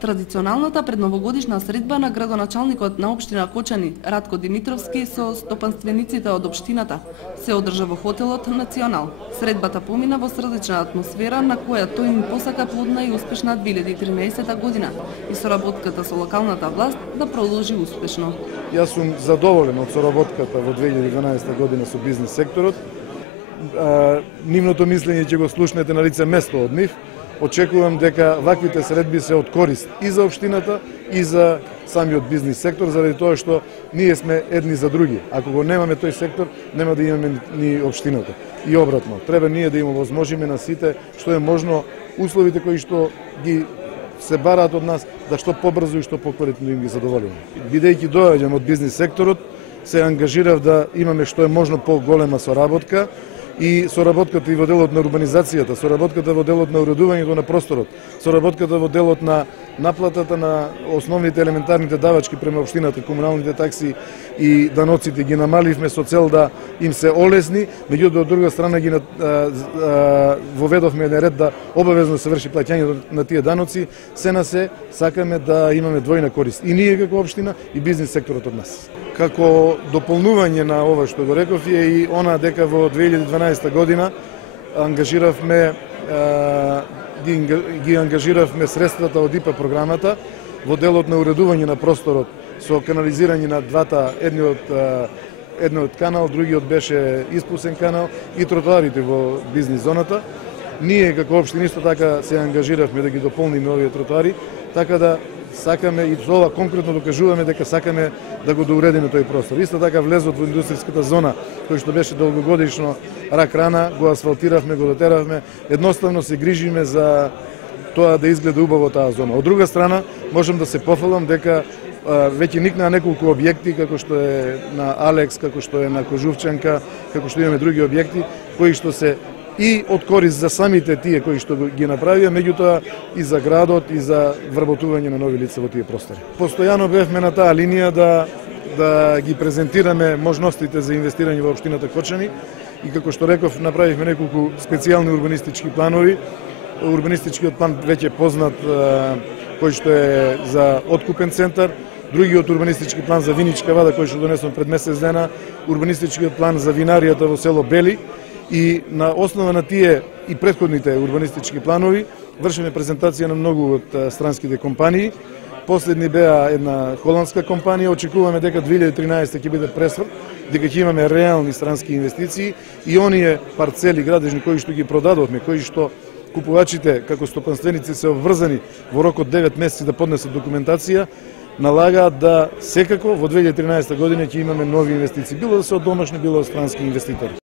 Традиционалната предновогодишна средба на градоначалникот на општина Кочани Радко Димитровски со стопанствениците од општината се одржа во хотелот Национал. Средбата помина во срдечна атмосфера на која тој им посака плодна и успешна 2013 година и соработката со локалната власт да продолжи успешно. Јас сум задоволен од соработката во 2012 година со бизнис секторот. Нивното мислење ќе го слушнете на лице место од нив. Очекувам дека ваквите средби се од корист и за општината и за самиот бизнис сектор, заради тоа што ние сме едни за други. Ако го немаме тој сектор, нема да имаме ни општината. И обратно, треба ние да им овозможиме на сите што е можно условите кои што ги се бараат од нас, да што побрзо и што поквалитно им ги задоволиме. Бидејќи доаѓам од бизнис секторот, се ангажирав да имаме што е можно поголема соработка и соработката и во делот на урбанизацијата, соработката во делот на уредувањето на просторот, соработката во делот на наплатата на основните елементарните давачки према општината, комуналните такси и даноците ги намаливме со цел да им се олесни, меѓутоа од друга страна ги воведовме еден ред да обавезно се врши плаќањето на тие даноци, се на се сакаме да имаме двојна корист и ние како општина и бизнис секторот од нас. Како дополнување на ова што го реков е и она дека во 2012 година ги ангажиравме средствата од ИПА програмата во делот на уредување на просторот со канализирање на двата, едниот канал, другиот беше испусен канал и тротоарите во бизнис зоната. Ние како општина исто така се ангажиравме да ги дополниме овие тротоари, така да сакаме и со ова конкретно докажуваме дека сакаме да го доуредиме тој простор. Исто така влезот во индустријската зона, кој што беше долгогодишно рак рана, го асфалтиравме, го дотеравме, едноставно се грижиме за тоа да изгледа убаво таа зона. Од друга страна, можам да се пофалам дека веќе никнаа неколку објекти, како што е на Алекс, како што е на Кожувчанка, како што имаме други објекти, кои што се и од корист за самите тие кои што ги направија, меѓутоа и за градот и за вработување на нови лица во тие простори. Постојано бевме на таа линија да ги презентираме можностите за инвестирање во општината Кочани и како што реков, направивме неколку специјални урбанистички планови. Урбанистичкиот план веќе познат, кој што е за откупен центар, другиот урбанистички план за Виничка вада кој што донесом пред месец дена, урбанистичкиот план за винаријата во село Бели. И на основа на тие и претходните урбанистички планови вршиме презентација на многу од странските компании. Последни беа една холандска компанија, очекуваме дека 2013 ќе биде пресврт, дека ќе имаме реални странски инвестиции и оние парцели градежни кои што ги продадовме, кои што купувачите како стопанственици се обврзани во рок од 9 месеци да поднесат документација, налагаат да секако во 2013 година ќе имаме нови инвестиции, било да се од домашни, било од странски инвеститори.